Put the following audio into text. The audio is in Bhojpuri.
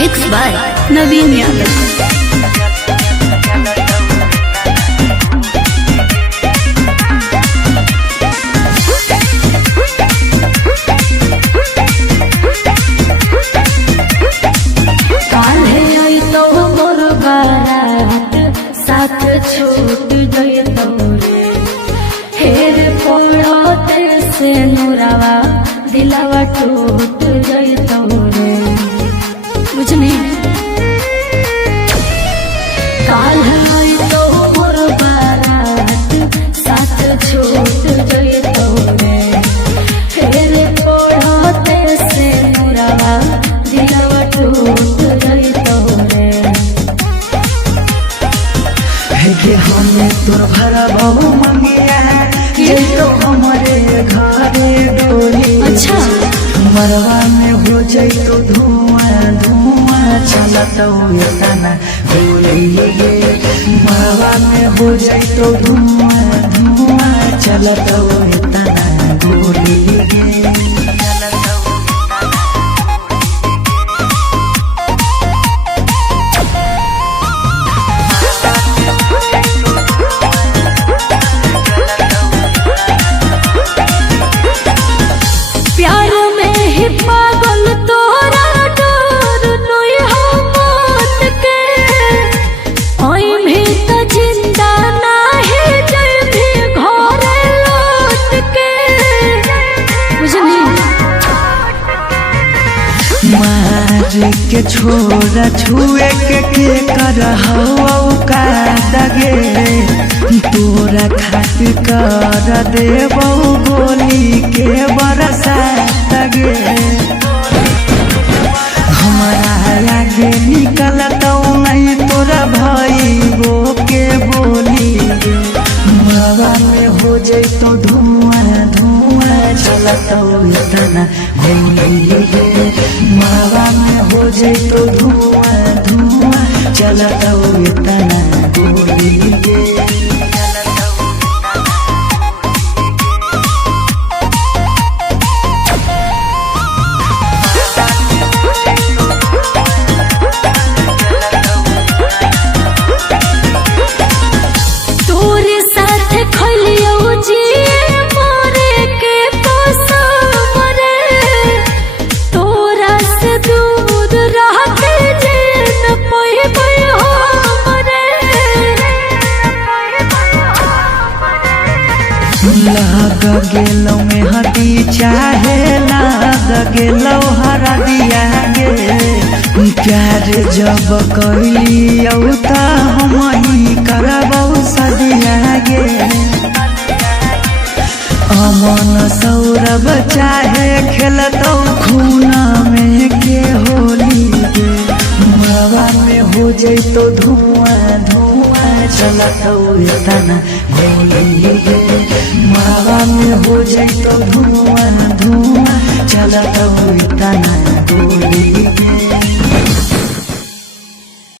मिक्स बाय नवीन यादव। छूट गई तोरे हेर पड़ते से नुरावा दिलावा टूट गई तोरे बुझनी काल तो मोर बारात साथ छूट गई तोरे हेर पड़ते से नुरावा दिलावा टूट गई तोरे कि हमें तोर भरा बहु मंगिया ये तो हमारे घरे डोली। अच्छा मरवा में हो जाई तो धुआं धुआं चलत ये तना बोली ये मरवा में हो जाई तो धुआं धुआं चलत ये तना बोली ये प्यार में ही पागल तोरा डोर नोई हो मौत के ओई भी तो जिंदा नाही जल भी घरे लौट के बुझनी मार के छोरा छुए के कर हवा का दगे तोरा खातिर कर देबो गोली के बरसा दगे हमारा आगे निकल तो नहीं तोरा भाई वो के बोली मरवा में हो जाए तो धुआं धुआं चलत इतना बोली मरवा में हो जाए तो धुआं धुआं चलत इतना बोली लाग गेलो में हदी चाहे लाग गेलो हरा दिया गे प्यार जब करियो त हम ही करबो सदिया गे अमन सौरभ चाहे खेलतो खूना में के होली गे मरवा में हो जाए तो धुआं धुआं चलतो इतना गोली गे मरवा में हो जाए तो धुआं धुआं चलत इतना गोली।